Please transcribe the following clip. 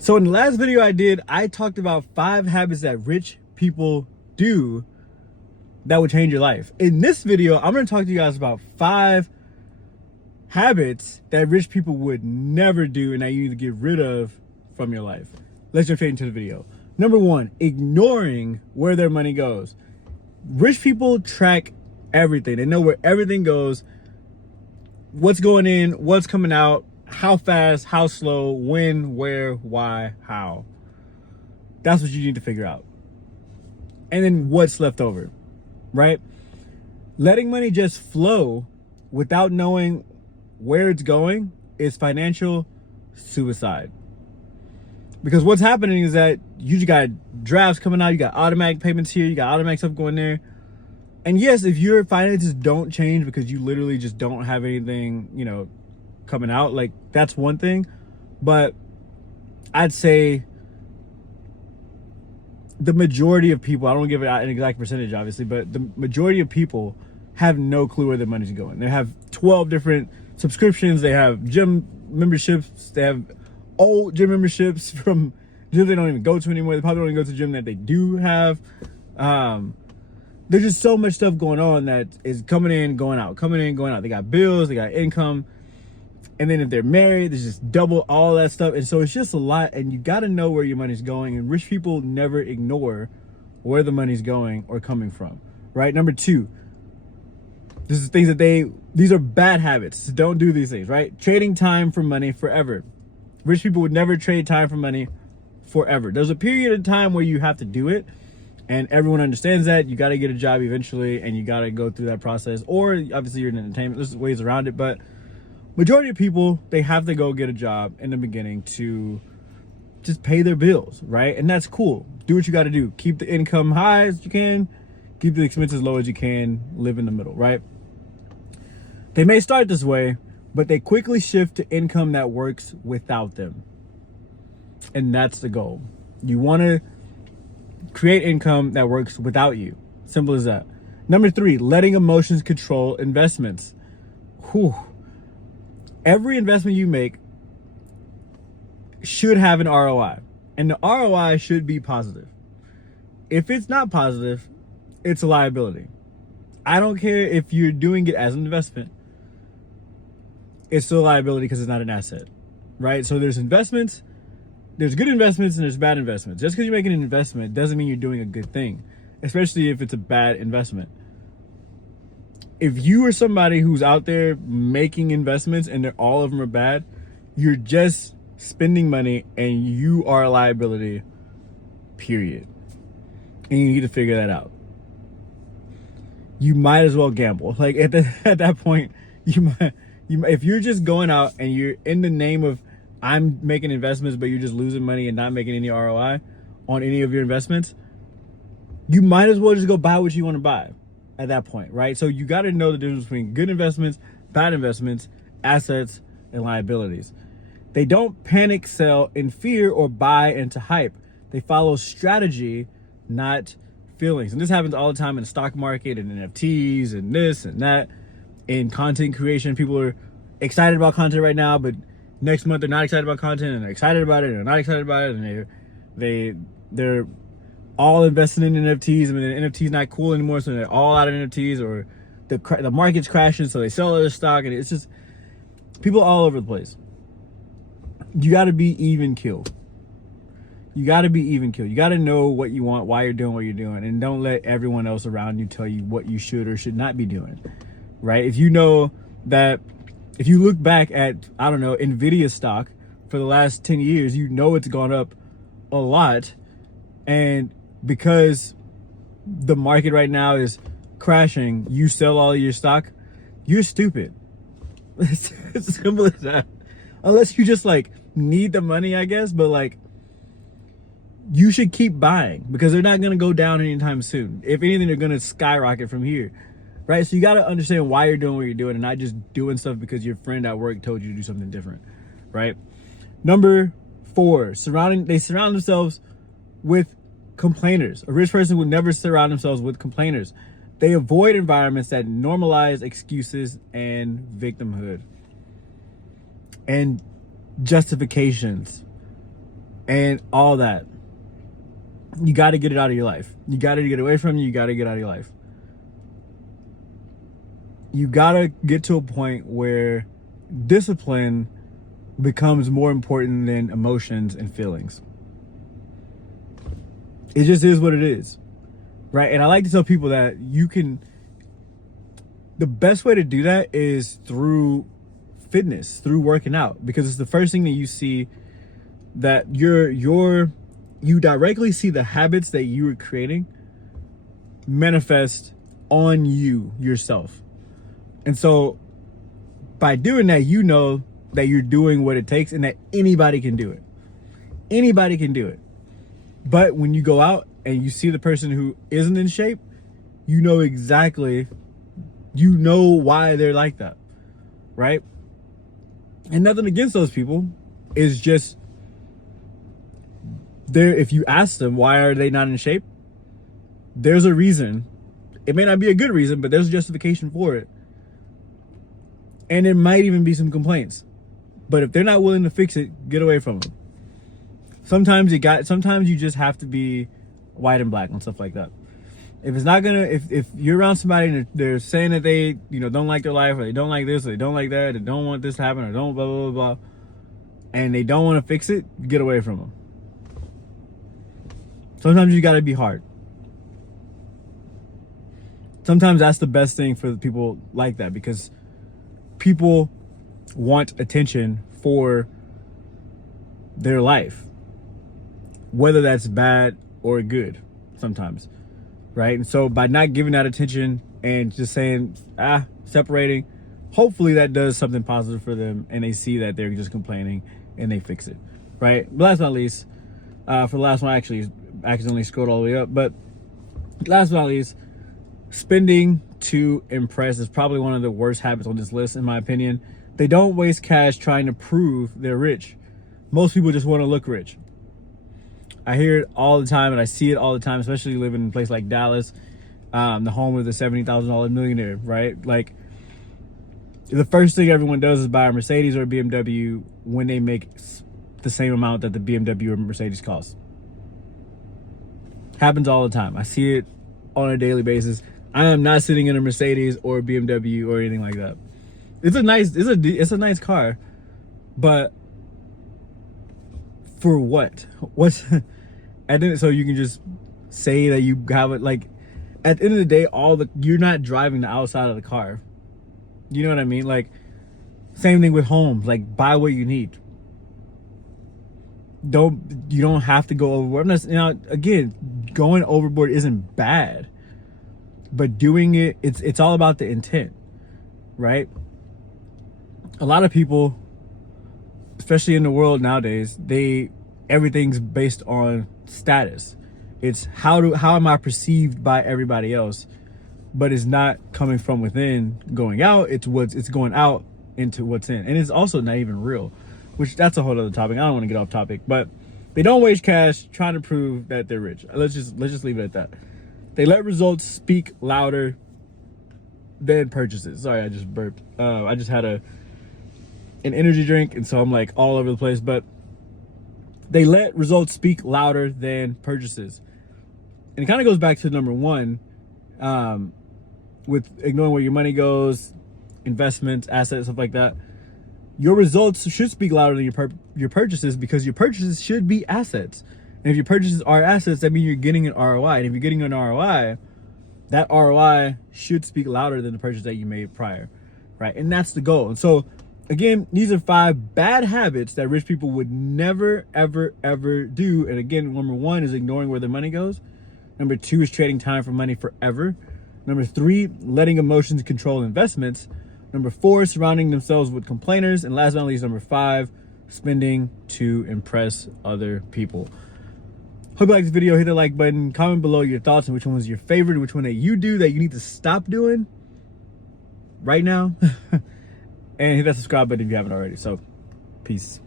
So in the last video I did, I talked about 5 habits that rich people do that would change your life. In this video, I'm going to talk to you guys about 5 habits that rich people would never do and that you need to get rid of from your life. Let's jump straight into the video. Number 1, ignoring where their money goes. Rich people track everything. They know where everything goes, what's going in, what's coming out, how fast, how slow, when, where, why, how. That's what you need to figure out. And then what's left over, right? Letting money just flow without knowing where it's going is financial suicide. Because what's happening is that you just got drafts coming out, you got automatic payments here, you got automatic stuff going there. And yes, if your finances don't change because you literally just don't have anything, coming out, like, that's one thing. But I'd say the majority of people, I don't give it an exact percentage obviously, but the majority of people have no clue where their money's going. They have 12 different subscriptions, they have gym memberships, they have old gym memberships from gyms they don't even go to anymore. They probably don't even go to the gym that they do have. There's just so much stuff going on that is coming in, going out, coming in, going out. They got bills, they got income. And then if they're married, there's just double all that stuff. And so it's just a lot, and you got to know where your money's going. And rich people never ignore where the money's going or coming from, right? Number 2, this is things that these are bad habits. So don't do these things, right? Trading time for money forever. Rich people would never trade time for money forever. There's a period of time where you have to do it, and everyone understands that. You got to get a job eventually, and you got to go through that process. Or obviously you're in entertainment. There's ways around it, but majority of people, they have to go get a job in the beginning to just pay their bills, right? And that's cool. Do what you got to do. Keep the income high as you can. Keep the expenses low as you can. Live in the middle, right? They may start this way, but they quickly shift to income that works without them. And that's the goal. You want to create income that works without you. Simple as that. Number 3, letting emotions control investments. Whew. Every investment you make should have an ROI, and the ROI should be positive. If it's not positive, it's a liability. I don't care if you're doing it as an investment. It's still a liability because it's not an asset, right? So there's investments, there's good investments, and there's bad investments. Just because you're making an investment doesn't mean you're doing a good thing, especially if it's a bad investment. If you are somebody who's out there making investments and all of them are bad, you're just spending money and you are a liability, period. And you need to figure that out. You might as well gamble. Like at that point, if you're just going out and you're in the name of I'm making investments, but you're just losing money and not making any ROI on any of your investments, you might as well just go buy what you want to buy at that point, right? So you got to know the difference between good investments, bad investments, assets, and liabilities. They don't panic sell in fear or buy into hype. They follow strategy, not feelings. And this happens all the time in the stock market and NFTs and this and that. In content creation, people are excited about content right now, but next month they're not excited about content, and they're excited about it and they're not excited about it, and they're all investing in NFTs, and then NFTs not cool anymore, so they're all out of NFTs, or the market's crashing, so they sell their stock, and it's just people all over the place. You got to be even keel. You got to be even keel. You got to know what you want, why you're doing what you're doing, and don't let everyone else around you tell you what you should or should not be doing, right? If you know that, if you look back at, I don't know, Nvidia stock for the last 10 years, you know it's gone up a lot, and because the market right now is crashing, you sell all of your stock, you're stupid. It's as simple as that. Unless you just like need the money, I guess, but like you should keep buying because they're not going to go down anytime soon. If anything, they're going to skyrocket from here, right? So you got to understand why you're doing what you're doing and not just doing stuff because your friend at work told you to do something different, right? Number 4, they surround themselves with complainers. A rich person would never surround themselves with complainers. They avoid environments that normalize excuses and victimhood and justifications and all that. You got to get it out of your life. You got to get away from you. You got to get out of your life. You got to get to a point where discipline becomes more important than emotions and feelings. It just is what it is, right? And I like to tell people that the best way to do that is through fitness, through working out, because it's the first thing that you see, that you directly see the habits that you are creating manifest on you yourself. And so by doing that, you know that you're doing what it takes and that anybody can do it. Anybody can do it. But when you go out and you see the person who isn't in shape, you know why they're like that, right? And nothing against those people. It's just if you ask them why are they not in shape, there's a reason. It may not be a good reason, but there's a justification for it. And there might even be some complaints. But if they're not willing to fix it, get away from them. Sometimes you just have to be white and black and stuff like that. If it's not gonna, if you're around somebody and they're saying that they, don't like their life, or they don't like this, or they don't like that, they don't want this to happen, or don't blah, blah, blah, blah, and they don't want to fix it, get away from them. Sometimes you gotta be hard. Sometimes that's the best thing for people like that, because people want attention for their life, whether that's bad or good sometimes, right? And so by not giving that attention and just saying, separating, hopefully that does something positive for them and they see that they're just complaining and they fix it, right? But last but not least, for the last one, I actually accidentally scrolled all the way up, but last but not least, spending to impress is probably one of the worst habits on this list, in my opinion. They don't waste cash trying to prove they're rich. Most people just want to look rich. I hear it all the time and I see it all the time, especially living in a place like Dallas, the home of the $70,000 millionaire, right? Like, the first thing everyone does is buy a Mercedes or a BMW when they make the same amount that the BMW or Mercedes costs. Happens all the time. I see it on a daily basis. I am not sitting in a Mercedes or a BMW or anything like that. It's a nice car, but for what? What's and then so you can just say that you have it. Like, at the end of the day, you're not driving the outside of the car. You know what I mean? Like, same thing with homes. Like, buy what you need. You don't have to go overboard. Again, going overboard isn't bad, but doing it's all about the intent, right? A lot of people, especially in the world nowadays, everything's based on status. It's how am I perceived by everybody else, but it's not coming from within going out. It's going out into what's in, and it's also not even real, which that's a whole other topic. I don't want to get off topic, but they don't waste cash trying to prove that they're rich. Let's just leave it at that. They let results speak louder than purchases. Sorry, I just burped. I just had an energy drink, and so I'm like all over the place, but they let results speak louder than purchases. And it kind of goes back to number one, with ignoring where your money goes, investments, assets, stuff like that. Your results should speak louder than your purchases, because your purchases should be assets. And if your purchases are assets, that means you're getting an ROI. And if you're getting an ROI, that ROI should speak louder than the purchase that you made prior, right? And that's the goal. And so, again, these are 5 bad habits that rich people would never, ever, ever do. And again, number 1 is ignoring where their money goes. Number 2 is trading time for money forever. Number 3, letting emotions control investments. Number 4, surrounding themselves with complainers. And last but not least, number 5, spending to impress other people. Hope you like this video. Hit the like button. Comment below your thoughts on which one was your favorite, which one that you do that you need to stop doing right now. And hit that subscribe button if you haven't already. So, peace.